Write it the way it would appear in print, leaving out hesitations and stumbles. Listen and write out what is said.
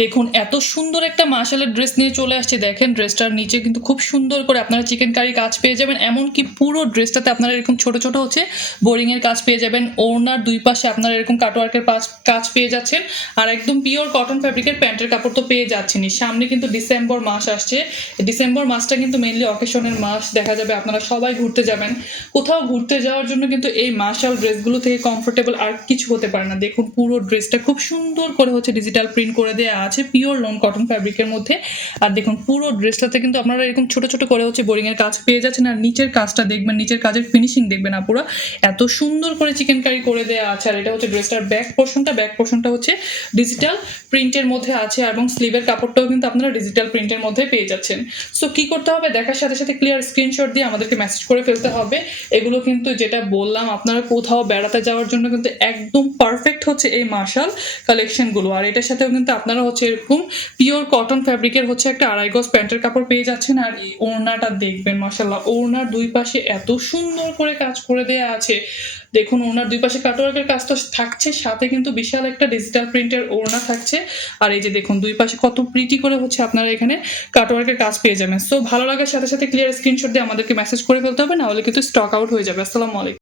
দেখুন এত সুন্দর একটা মাশালের ড্রেস নিয়ে চলে আসছে। দেখেন ড্রেসটার নিচে কিন্তু খুব সুন্দর করে আপনারা চিকেন কারি কাজ পেয়ে যাবেন। এমনকি পুরো ড্রেসটাতে আপনারা এরকম ছোট ছোট বোরিং এর কাজ পেয়ে যাবেন। ওড়নার দুই পাশে আপনারা এরকম কাটওয়ার্কের কাজ পেয়ে যাচ্ছেন। আর একদম পিওর কটন ফ্যাব্রিকের প্যান্টের কাপড় তো পেয়ে যাচ্ছেনই। সামনে কিন্তু ডিসেম্বর মাস আসছে। ডিসেম্বর মাসটা কিন্তু মেইনলি অকেশনের মাস। দেখা যাবে আপনারা সবাই ঘুরতে যাবেন। কোথাও ঘুরতে যাওয়ার জন্য কিন্তু এই মাশাল ড্রেসগুলো থেকে কমফোর্টেবল আর কিছু হতে পারে না। দেখুন পুরো ড্রেসটা খুব সুন্দর করে ডিজিটাল প্রিন্ট করে দেওয়া আছে পিওর লন কটন ফ্যাব্রিকের মধ্যে। আর দেখুন পুরো ড্রেসটাতে কিন্তু আপনারা এরকম ছোট ছোট করে বোরিং এর কাজ পেয়ে যাচ্ছেন। আর নিচের কাজটা দেখবেন, নিচের কাজের ফিনিশিং দেখবেন আপুরা, এত সুন্দর করে চিকেন কারি করে দেওয়া আছে। আর এটা ড্রেসটার ব্যাক পোর্শনটা ডিজিটাল প্রিন্টের মধ্যে আছে এবং স্লিভের কাপড়টাও কিন্তু আপনারা ডিজিটাল প্রিন্টের মধ্যে পেয়ে যাচ্ছেন। সো কি করতে হবে, দেখার সাথে সাথে ক্লিয়ার স্ক্রিনশট দিয়ে আমাদেরকে মেসেজ করে ফেলতে হবে। এগুলো কিন্তু যেটা বললাম, আপনারা কোথাও বেড়াতে যাওয়ার জন্য কিন্তু একদম পারফেক্ট এই মাশাল কালেকশনগুলো। আর এটার সাথেও কিন্তু আপনারা এরকম পিওর কটন ফ্যাব্রিকের একটা আড়াই গজ প্যান্টের কাপড় পেয়ে যাচ্ছেন। আর এই ওড়নাটা দেখবেন, মাশাল্লাহ ওড়নার দুই পাশে এত সুন্দর করে কাজ করে দেয়া আছে। দেখুন ওড়নার দুই পাশে কাটওয়ার্কের কাজ তো থাকছে, সাথে কিন্তু বিশাল একটা ডিজিটাল প্রিন্টের ওড়না থাকছে। আর এই যে দেখুন দুই পাশে কত প্রিটি করে আপনারা এখানে কাটওয়ার্কের কাজ পেয়ে যাবেন। সো ভালো লাগার সাথে সাথে ক্লিয়ার স্ক্রিনশট দিয়ে আমাদেরকে মেসেজ করে ফেলতে হবে, না হলে কিন্তু স্টক আউট হয়ে যাবে। আসসালামু আলাইকুম।